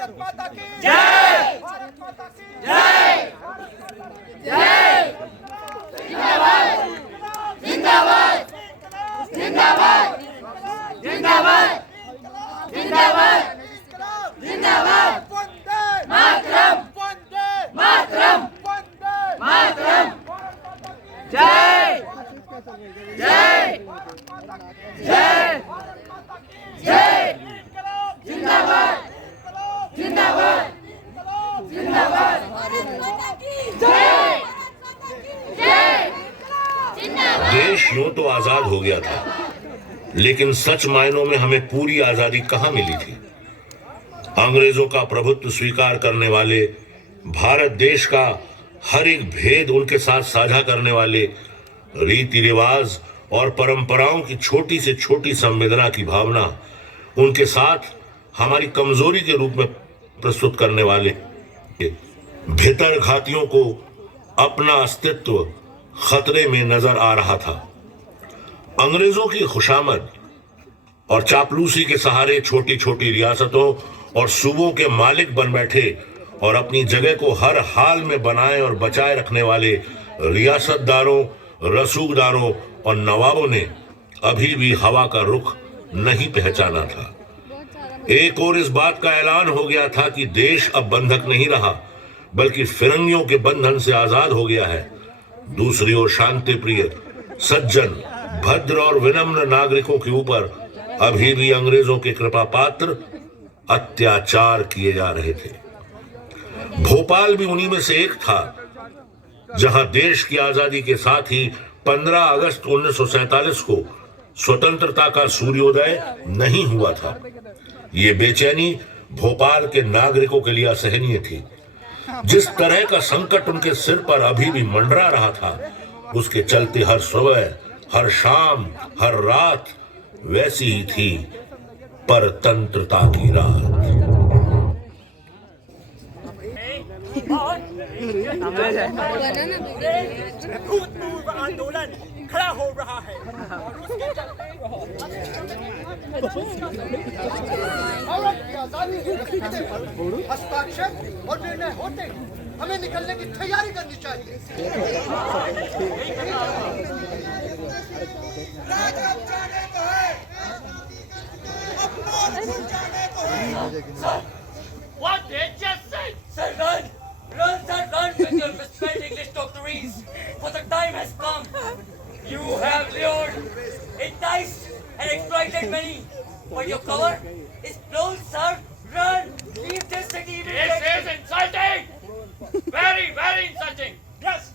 भारत माता की जय, भारत माता की जय, जय, जिंदाबाद, जिंदाबाद, जिंदाबाद, जिंदाबाद, जिंदाबाद, जिंदाबाद, वंदे मातरम, वंदे मातरम, वंदे मातरम, जय, जय, जय, जय, जिंदाबाद, जिंदाबाद, जिंदाबाद, जय, जय, जिंदाबाद। देश यूं तो आजाद हो गया था, लेकिन सच मायनों में हमें पूरी आजादी कहां मिली थी। अंग्रेजों का प्रभुत्व स्वीकार करने वाले, भारत देश का हर एक भेद उनके साथ साझा करने वाले, रीति रिवाज और परंपराओं की छोटी से छोटी संवेदना की भावना उनके साथ हमारी कमजोरी के रूप में प्रस्तुत करने वाले भीतर घातियों को अपना अस्तित्व खतरे में नजर आ रहा था। अंग्रेजों की खुशामद और चापलूसी के सहारे छोटी छोटी रियासतों और सूबों के मालिक बन बैठे और अपनी जगह को हर हाल में बनाए और बचाए रखने वाले रियासतदारों, रसूखदारों और नवाबों ने अभी भी हवा का रुख नहीं पहचाना था। एक और इस बात का ऐलान हो गया था कि देश अब बंधक नहीं रहा, बल्कि फिरंगियों के बंधन से आजाद हो गया है। दूसरी ओर शांति प्रिय, सज्जन, भद्र और विनम्र नागरिकों के ऊपर अभी भी अंग्रेजों के कृपा पात्र अत्याचार किए जा रहे थे। भोपाल भी उन्हीं में से एक था, जहां देश की आजादी के साथ ही 15 अगस्त 1947 को स्वतंत्रता का सूर्योदय नहीं हुआ था। ये बेचैनी भोपाल के नागरिकों के लिए असहनीय थी। जिस तरह का संकट उनके सिर पर अभी भी मंडरा रहा था, उसके चलते हर सुबह, हर शाम, हर रात वैसी ही थी परतंत्रता की रात। भूतपूर्व आंदोलन खड़ा हो रहा है और उसके चलते भारत की आजादी के रखने पर हस्ताक्षर और निर्णय होते ही हमें निकलने की तैयारी करनी चाहिए। What did you say? Sir, run! Run, sir, run with your misspelled English doctories! For the time has come. You have lured, enticed, and exploited many. But your cover is blown, sir. Run! Leave this city immediately. This is insulting! Very, very insulting! Yes,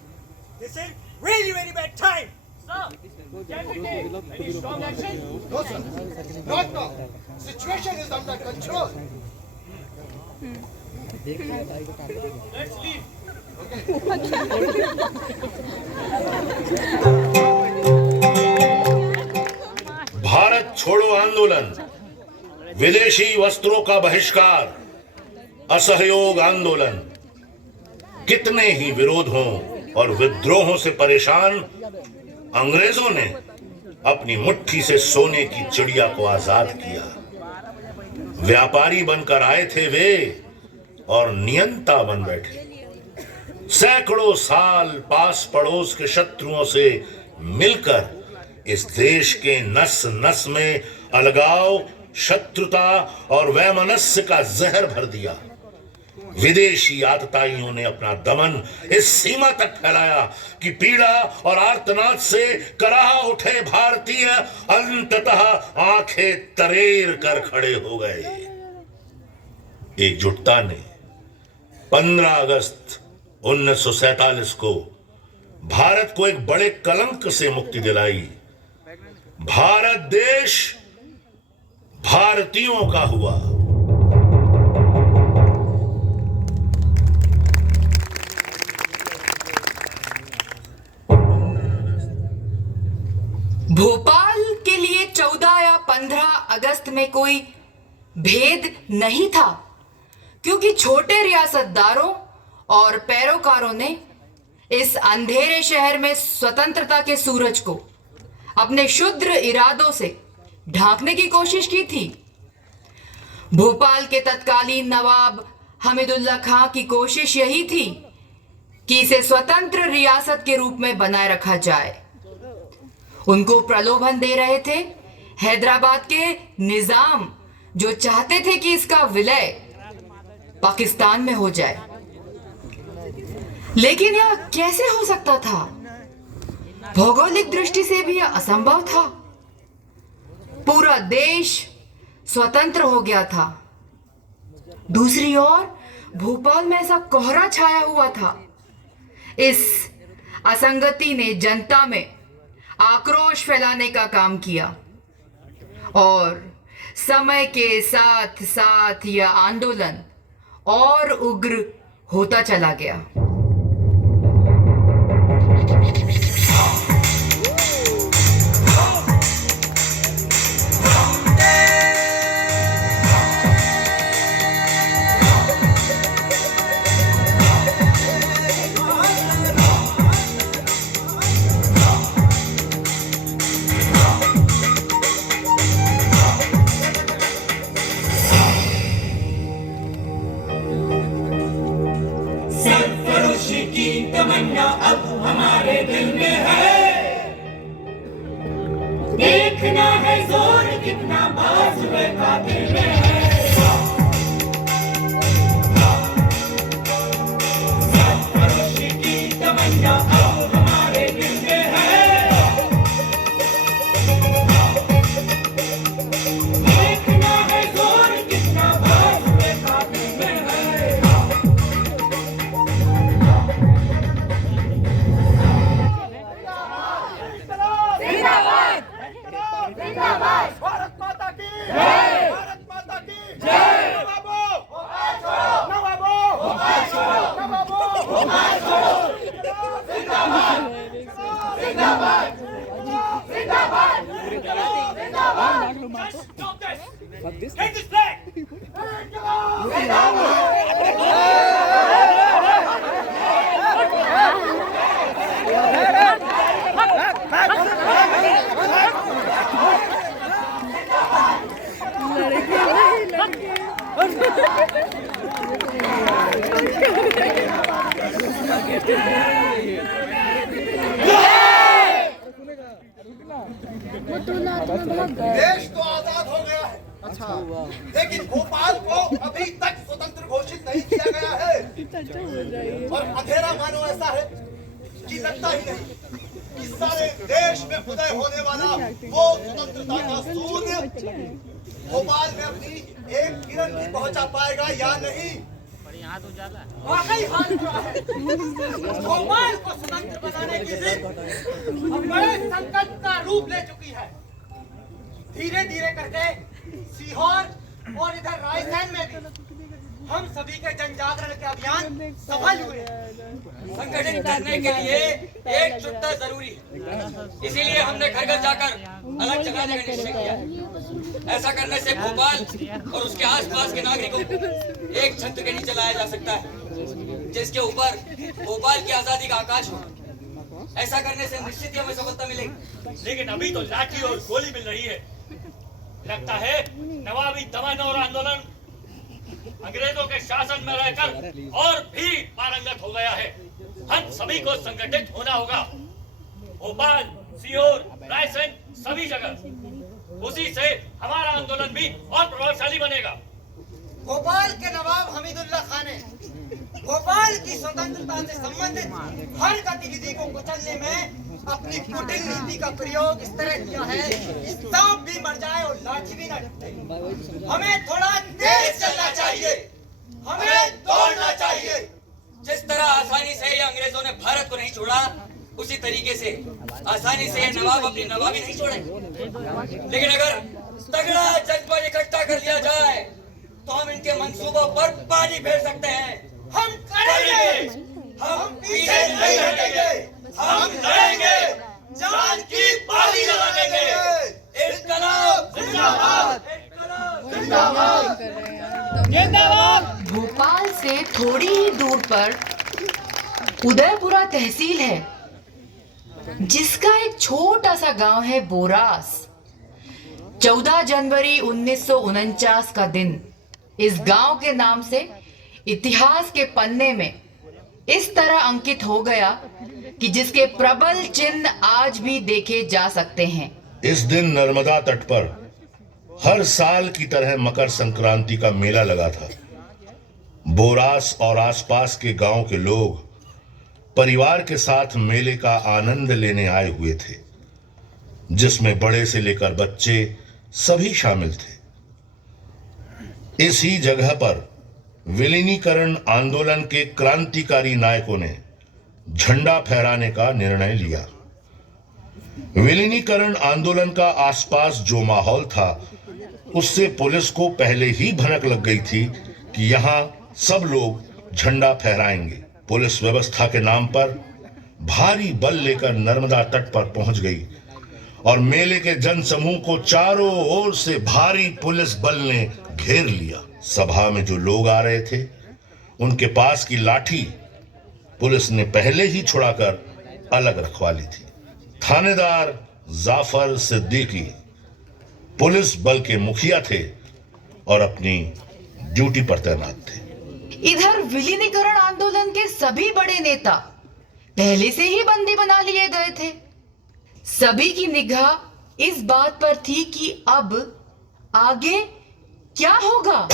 this is really very bad time. Sir, can we take any strong action? No, sir, not now. Situation is under control. Let's leave. Bharat छोड़ो आंदोलन, विदेशी वस्त्रों का बहिष्कार, असहयोग आंदोलन, कितने ही विरोधों और विद्रोहों से परेशान अंग्रेजों ने अपनी मुट्ठी से सोने की चिड़िया को आजाद किया। व्यापारी बनकर आए थे वे और नियंता बन बैठे। सैकड़ों साल पास पड़ोस के शत्रुओं से मिलकर इस देश के नस नस में अलगाव, शत्रुता और वैमनस्य का जहर भर दिया। विदेशी आतताइयों ने अपना दमन इस सीमा तक फैलाया कि पीड़ा और आर्तनाद से कराह उठे भारतीय अंततः आंखें तरेर कर खड़े हो गए। एकजुटता ने 15 अगस्त 1947 को भारत को एक बड़े कलंक से मुक्ति दिलाई। भारत देश भारतीयों का हुआ। भोपाल के लिए 14 या 15 अगस्त में कोई भेद नहीं था, क्योंकि छोटे रियासतदारों और पैरोकारों ने इस अंधेरे शहर में स्वतंत्रता के सूरज को अपने क्षुद्र इरादों से ढांकने की कोशिश की थी। भोपाल के तत्कालीन नवाब हमीदुल्लाह खां की कोशिश यही थी कि इसे स्वतंत्र रियासत के रूप में बनाए रखा जाए। उनको प्रलोभन दे रहे थे हैदराबाद के निजाम, जो चाहते थे कि इसका विलय पाकिस्तान में हो जाए। लेकिन यह कैसे हो सकता था? भौगोलिक दृष्टि से भी यह असंभव था। पूरा देश स्वतंत्र हो गया था। दूसरी ओर भोपाल में ऐसा कोहरा छाया हुआ था। इस असंगति ने जनता में आक्रोश फैलाने का काम किया और समय के साथ साथ यह आंदोलन और उग्र होता चला गया। देखना है जोर कितना बाजुए कातिल में है। सरफरोशी की तमन्ना अब हमारे दिल में है। देखना है जोर कितना बाजुए कातिल में है। जिंदाबाद भारत माता की जय, भारत माता की जय। नवाबो भोपाल छोड़ो, नवाबो भोपाल छोड़ो, नवाबो भोपाल छोड़ो। जिंदाबाद जिंदाबाद जिंदाबाद जिंदाबाद। Stop this! Take this flag! देश तो आजाद हो गया है, अच्छा, लेकिन भोपाल को अभी तक स्वतंत्र घोषित नहीं किया गया है। और अंधेरा मानो ऐसा है कि लगता ही नहीं कि सारे देश में उदय होने वाला वो स्वतंत्रता का सूर्य भोपाल में अपनी एक किरण भी पहुंचा पाएगा या नहीं। वाकई हाल हुआ है। भोपाल को स्वतंत्र बनाने की जिद अब बड़े संकट का रूप ले चुकी है। धीरे धीरे करके सीहोर और इधर रायसेन में भी हम सभी के जन जागरण के अभियान सफल हुए। संगठन करने के लिए एकजुटता जरूरी है, इसीलिए हमने घर घर जाकर अलग जगाने का निश्चय किया। ऐसा करने से भोपाल और उसके आसपास के नागरिकों को एक छत्र के नीचे लाया जा सकता है, जिसके ऊपर भोपाल की आजादी का आकाश हो। ऐसा करने से निश्चित ही हमें सफलता मिलेगी। लेकिन अभी तो लाठी और गोली मिल रही है। लगता है नवाबी दमन और आंदोलन अंग्रेजों के शासन में रहकर और भी पारंगत हो गया है। हम सभी को संगठित होना होगा। भोपाल, सीहोर, रायसेन, सभी जगह। उसी से हमारा आंदोलन भी और प्रभावशाली बनेगा। भोपाल के नवाब हमीदुल्लाह खान ने भोपाल की स्वतंत्रता से संबंधित हर गतिविधि को कुचलने में अपनी कुटिल नीति का प्रयोग इस तरह किया है कि सांप भी मर जाए और लाठी भी न टूटे। हमें थोड़ा तेज चलना चाहिए, हमें दौड़ना चाहिए। जिस तरह आसानी से ये अंग्रेजों ने भारत को नहीं छोड़ा, उसी तरीके से आसानी से ये नवाब अपनी नवाबी नहीं छोड़ेंगे। लेकिन अगर तगड़ा जज्बा इकट्ठा कर लिया जाए तो हम इनके मंसूबों पर पानी फेर सकते हैं। हम करेंगे, हम पीछे नहीं हटेंगे, हम लड़ेंगे, जान की बाजी लगा देंगे। इनकलाब जिंदाबाद, जिंदाबाद जिंदाबाद। भोपाल से थोड़ी ही दूर पर उदयपुरा तहसील है, जिसका एक छोटा सा गांव है बोरास। 14 जनवरी 1949 का दिन इस गांव के नाम से इतिहास के पन्ने में इस तरह अंकित हो गया कि जिसके प्रबल चिन्ह आज भी देखे जा सकते हैं। इस दिन नर्मदा तट पर हर साल की तरह मकर संक्रांति का मेला लगा था। बोरास और आसपास के गांव के लोग परिवार के साथ मेले का आनंद लेने आए हुए थे, जिसमें बड़े से लेकर बच्चे सभी शामिल थे। इसी जगह पर विलीनीकरण आंदोलन के क्रांतिकारी नायकों ने झंडा फहराने का निर्णय लिया। विलीनीकरण आंदोलन का आसपास जो माहौल था, उससे पुलिस को पहले ही भनक लग गई थी कि यहां सब लोग झंडा फहराएंगे। पुलिस व्यवस्था के नाम पर भारी बल लेकर नर्मदा तट पर पहुंच गई और मेले के जनसमूह को चारों ओर से भारी पुलिस बल ने घेर लिया। सभा में जो लोग आ रहे थे, उनके पास की लाठी पुलिस ने पहले ही छुड़ाकर अलग रखवा ली थी। थानेदार जाफर सिद्दीकी पुलिस बल के मुखिया थे और अपनी ड्यूटी पर तैनात थे। इधर विलीनीकरण आंदोलन के सभी बड़े नेता पहले से ही बंदी बना लिए गए थे। सभी की निगाह इस बात पर थी कि अब आगे क्या होगा।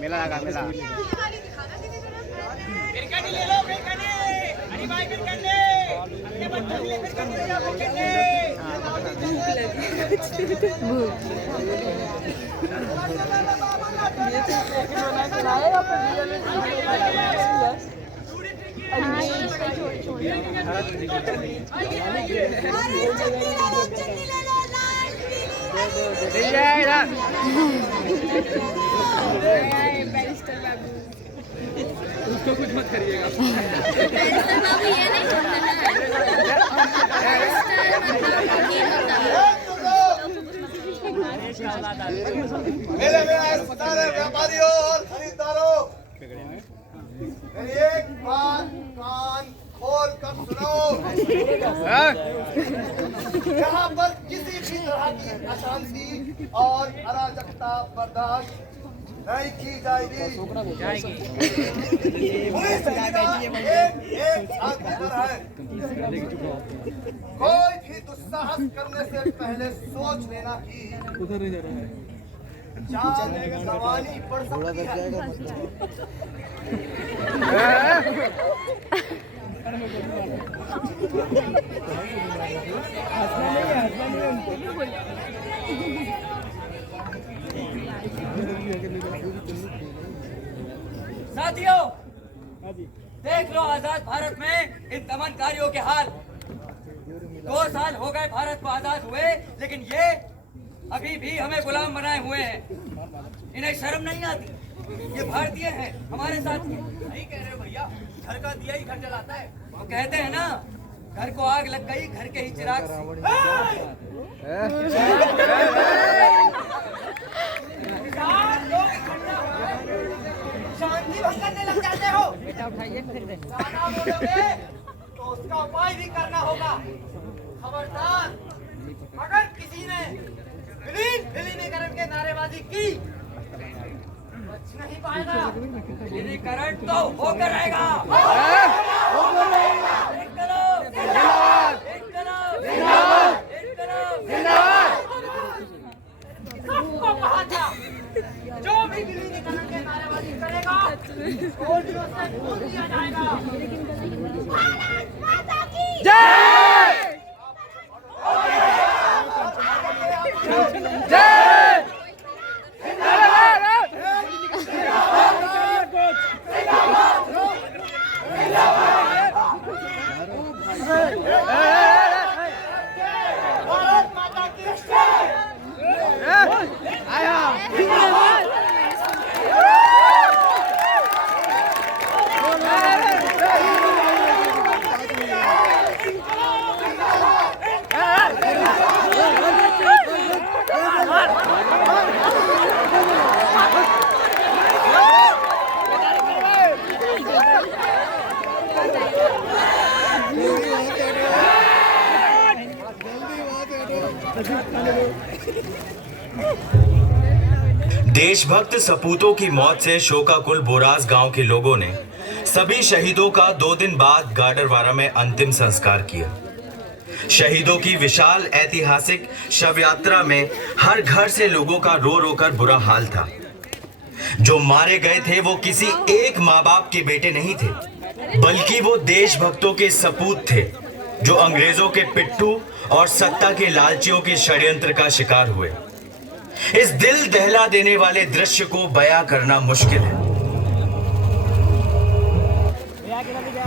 मेला लगा मेला ले लो अरे भाई अपने बच्चों के लिए उसको कुछ मत करिएगा। मेले में आए सारे व्यापारियों और खरीदारों, मेरी एक बात कान खोल कर सुनो। यहाँ पर किसी भी तरह की अशांति और अराजकता बर्दाश्त नहीं की जाएगी। पुलिस एक शांतिगर है। कोई भी दुस्साहस करने से पहले सोच लेना कि जान गंवानी पड़ सकती साथियों, देख लो आजाद भारत में इन दमनकारियों के हाल। 2 साल हो गए भारत को आजाद हुए, लेकिन ये अभी भी हमें गुलाम बनाए हुए हैं। इन्हें शर्म नहीं आती? ये भारतीय हैं, हमारे साथ। नहीं कह रहे हो भैया, घर का दिया ही घर जलाता है। वो कहते हैं ना, घर को आग लग गई, घर के ही चिराग शांति भंग करने लग जाते हो। ज्यादा बोलोगे तो उसका उपाय भी करना होगा। खबरदार, अगर किसी ने विलीनीकरण के नारेबाजी की नहीं पाएगा। विलीनीकरण तो होकर रहेगा। सबको कहा था जो भी विलीनीकरण के कार्यवाही करेगा गोलियों से खून दिया जाएगा। भारत माता की जय। देशभक्त सपूतों की मौत से शोकाकुल बोरास गांव के लोगों ने सभी शहीदों का 2 दिन बाद गाडरवारा में अंतिम संस्कार किया। शहीदों की विशाल ऐतिहासिक शव यात्रा में हर घर से लोगों का रो रो कर बुरा हाल था। जो मारे गए थे वो किसी एक माँ बाप के बेटे नहीं थे, बल्कि वो देशभक्तों के सपूत थे जो अंग्रेजों के पिट्ठू और सत्ता के लालचियों के षड्यंत्र का शिकार हुए। इस दिल दहला देने वाले दृश्य को बयां करना मुश्किल है।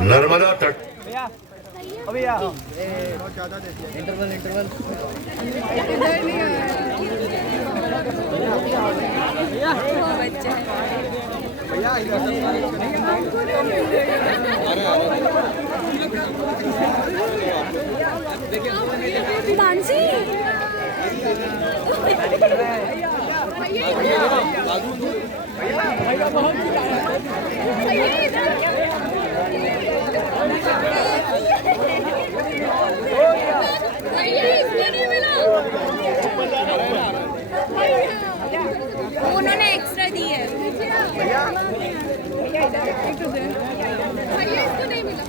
नर्मदा तट उन्होंने एक्स्ट्रा दी है। इसको नहीं मिला।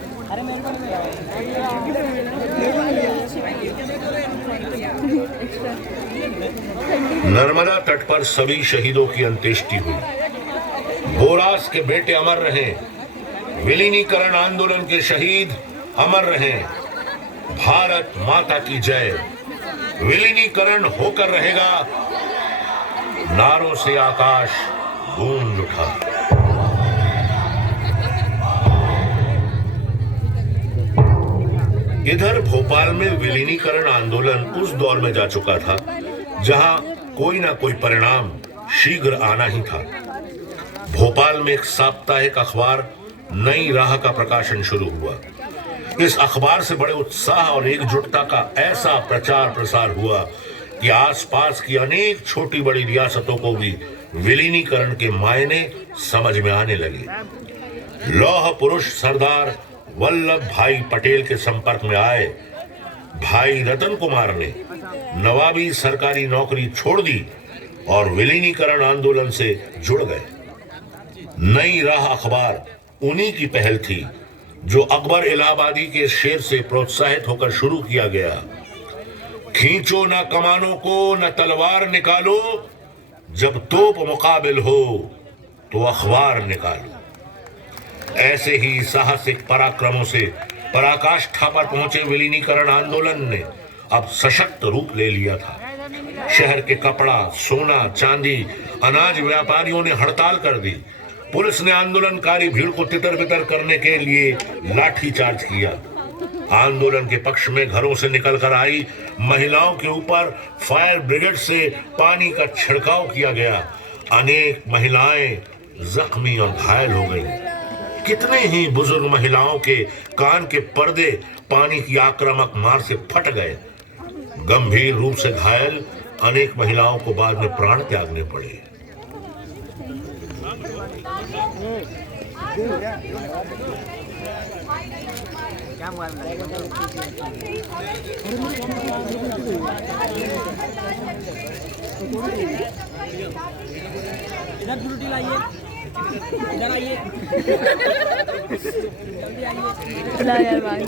नर्मदा तट पर सभी शहीदों की अंत्येष्टि हुई। बोरास के बेटे अमर रहे, विलीनीकरण आंदोलन के शहीद अमर रहे। भारत माता की जय। विलीनीकरण होकर रहेगा, नारों से आकाश गूंज उठा। इधर भोपाल में विलीनीकरण आंदोलन उस दौर में जा चुका था जहां कोई ना कोई परिणाम शीघ्र आना ही था। भोपाल में एक साप्ताहिक अखबार नई राह का प्रकाशन शुरू हुआ। इस अखबार से बड़े उत्साह और एकजुटता का ऐसा प्रचार प्रसार हुआ कि आसपास की अनेक छोटी बड़ी रियासतों को भी विलीनीकरण के मायने समझ में आने लगे। लौह पुरुष सरदार वल्लभ भाई पटेल के संपर्क में आए भाई रतन कुमार ने नवाबी सरकारी नौकरी छोड़ दी और विलीनीकरण आंदोलन से जुड़ गए। नई राह अखबार उन्हीं की पहल थी जो अकबर इलाहाबादी के शेर से प्रोत्साहित होकर शुरू किया गया। खींचो न कमानों को, न तलवार निकालो, जब तोप मुकाबिल हो तो अखबार निकालो। ऐसे ही साहसिक पराक्रमों से पराकाष्ठा पर पहुंचे विलीनीकरण आंदोलन ने अब सशक्त रूप ले लिया था। शहर के कपड़ा, सोना, चांदी, अनाज व्यापारियों ने हड़ताल कर दी। पुलिस ने आंदोलनकारी भीड़ को तितर बितर करने के लिए लाठीचार्ज किया। आंदोलन के पक्ष में घरों से निकलकर आई महिलाओं के ऊपर फायर ब्रिगेड से पानी का छिड़काव किया गया। अनेक महिलाएं जख्मी और घायल हो गईं। कितने ही बुजुर्ग महिलाओं के कान के पर्दे पानी की आक्रामक मार से फट गए। गंभीर रूप से घायल अनेक महिलाओं को बाद में प्राण त्यागने पड़े। इधर ड्यूटी लाइए, इधर आइए। बुला यार भाई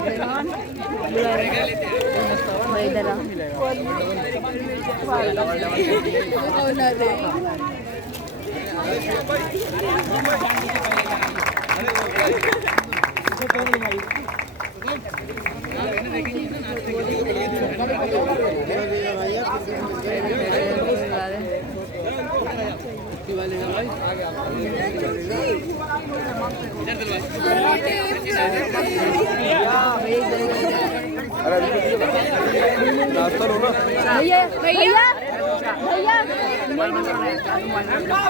इधर भैया भैया भैया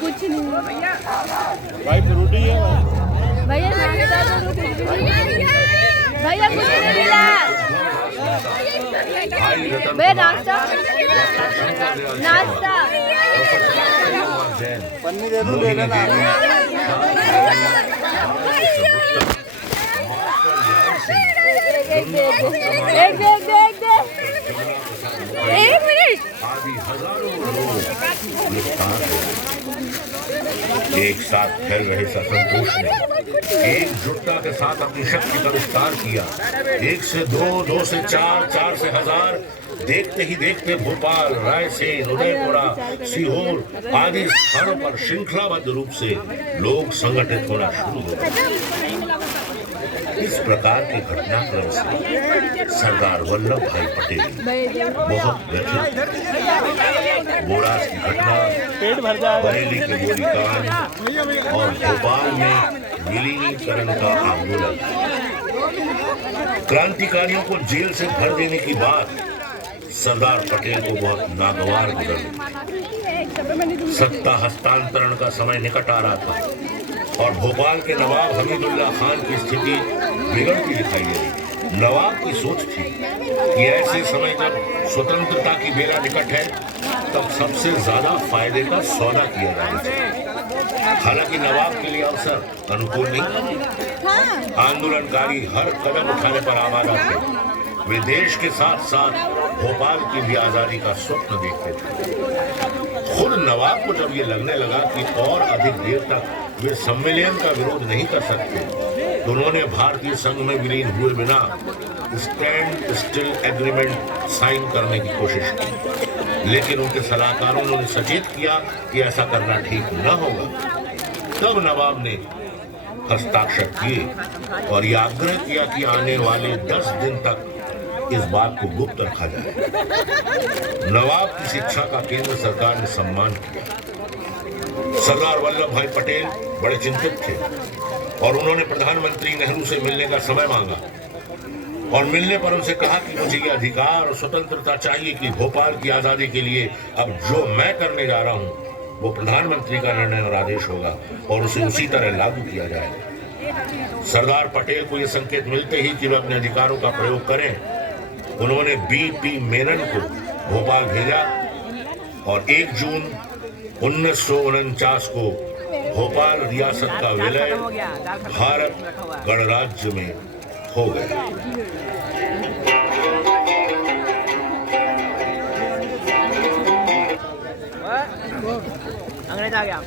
कुछ नहीं भाई फ्रूटी है भैया भैया कुछ नहीं मिला भैया नाश्ता नाश्ता पन्नी दे दूं ले लेना एक मिनट आदि हजारों लोग एक साथ फैल रहे संतोष ने एकजुटता के साथ अपनी शक्ति का विस्तार किया। 1 से 2, 2 से 4, 4 से 1000। देखते ही देखते भोपाल, रायसेन, उदयपुरा, सीहोर आदि स्थानों पर श्रृंखलाबद्ध रूप से लोग संगठित होना शुरू हो गए। इस प्रकार के घटनाक्रम से सरदार वल्लभ भाई पटेल बहुत व्यथित। बोरास की घटना, बरेली के गोलीकांड और भोपाल में विलीनीकरण का आंदोलन, क्रांतिकारियों को जेल से भर देने की बात सरदार पटेल को बहुत नागवार गुजरी। सत्ता हस्तांतरण का समय निकट आ रहा था और भोपाल के नवाब हमीदुल्लाह खान की स्थिति बिगड़ती दिखाई दे रही। नवाब की सोच थी कि ऐसे समय जब स्वतंत्रता की बेला निकट है तब सबसे ज्यादा फायदे का सौदा किया जाना चाहिए। हालांकि नवाब के लिए अवसर अनुकूल नहीं। आंदोलनकारी हर कदम उठाने पर आमादा थे। वे देश के साथ साथ भोपाल की भी आजादी का स्वप्न देखते थे। खुद नवाब को जब ये लगने लगा कि और अधिक देर तक वे सम्मेलन का विरोध नहीं कर सकते तो उन्होंने भारतीय संघ में विलीन हुए बिना स्टैंड स्टिल एग्रीमेंट साइन करने की कोशिश की। लेकिन उनके सलाहकारों ने सचेत किया कि ऐसा करना ठीक न होगा। तब नवाब ने हस्ताक्षर किए और यह आग्रह किया कि आने वाले 10 दिन तक इस बात को गुप्त रखा जाए। नवाब की शिक्षा का केंद्र सरकार ने सम्मान किया। सरदार वल्लभ भाई पटेल बड़े चिंतित थे और उन्होंने प्रधानमंत्री नेहरू से मिलने का समय मांगा और मिलने पर उनसे कहा कि मुझे ये अधिकार और स्वतंत्रता चाहिए कि भोपाल की आजादी के लिए अब जो मैं करने जा रहा हूं वो प्रधानमंत्री का निर्णय और आदेश होगा और उसे उसी तरह लागू किया जाएगा। सरदार पटेल को यह संकेत मिलते ही कि वे अपने अधिकारों का प्रयोग करें, उन्होंने बीपी मेनन को भोपाल भेजा और 1 जून 1949 को भोपाल रियासत का विलय भारत गणराज्य में हो गया। अंग्रेज आ गया।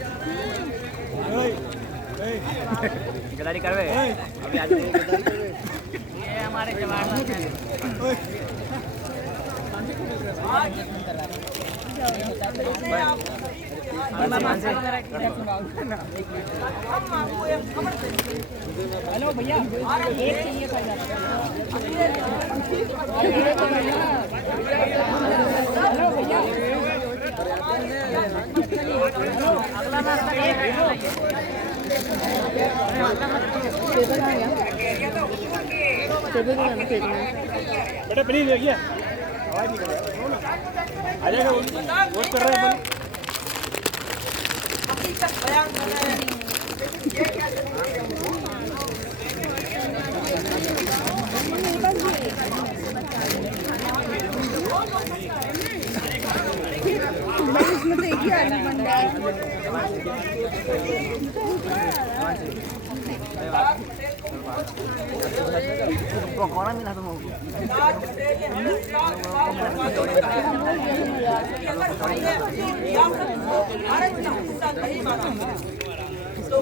गद्दारी करवे अभी आज ये हमारे जवान हेलो भैया एक चाहिए हेलो भैया अगला नाश्ता बेटा प्लीज देखिए आवाज नहीं कर रहा आ जाएगा वोट कर रहे हैं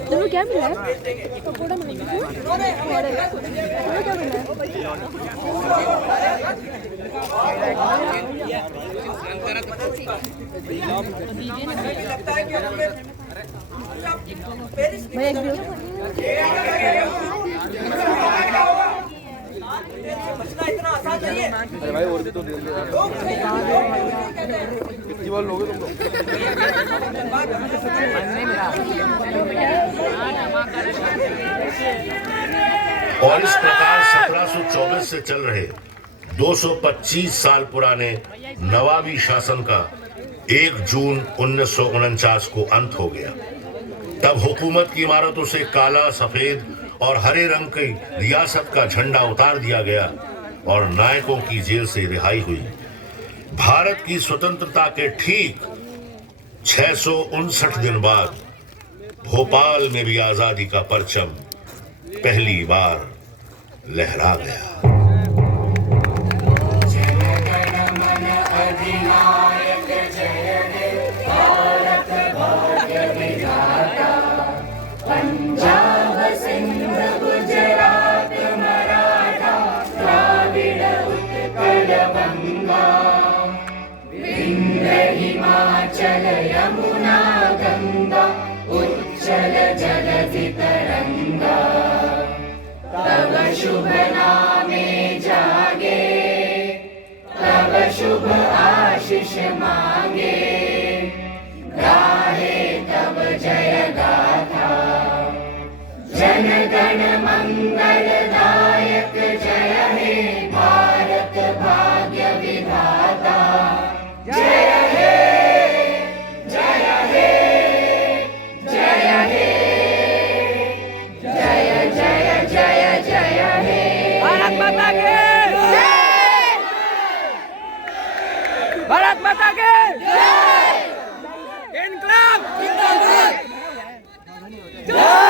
चलो क्या मिला है? पकौड़ा मिला है। चलो क्या मिला इतना आसान नहीं है। अरे भाई और भी तो दे दो कितनी बार लोगे तुम लोग? और इस प्रकार 1724 से चल रहे 225 साल पुराने नवाबी शासन का 1 जून 1949 को अंत हो गया। तब हुकूमत की इमारतों से काला, सफेद और हरे रंग की रियासत का झंडा उतार दिया गया और नायकों की जेल से रिहाई हुई। भारत की स्वतंत्रता के ठीक 659 दिन बाद भोपाल में भी आजादी का परचम पहली बार लहरा गया। हिमाचल यमुना गंगा उच्चल जलधि तरंगा तब शुभ नामे जागे तब शुभ आशीष मांगे गाहे तब जय गाथा जन गण मंगल दायक जय हे भारत भाग्य विधाता जय हे जय हे जय हे जय जय जय जय हे भारत माता के जय। भारत माता के जय। इनकलाब जिंदाबाद। जय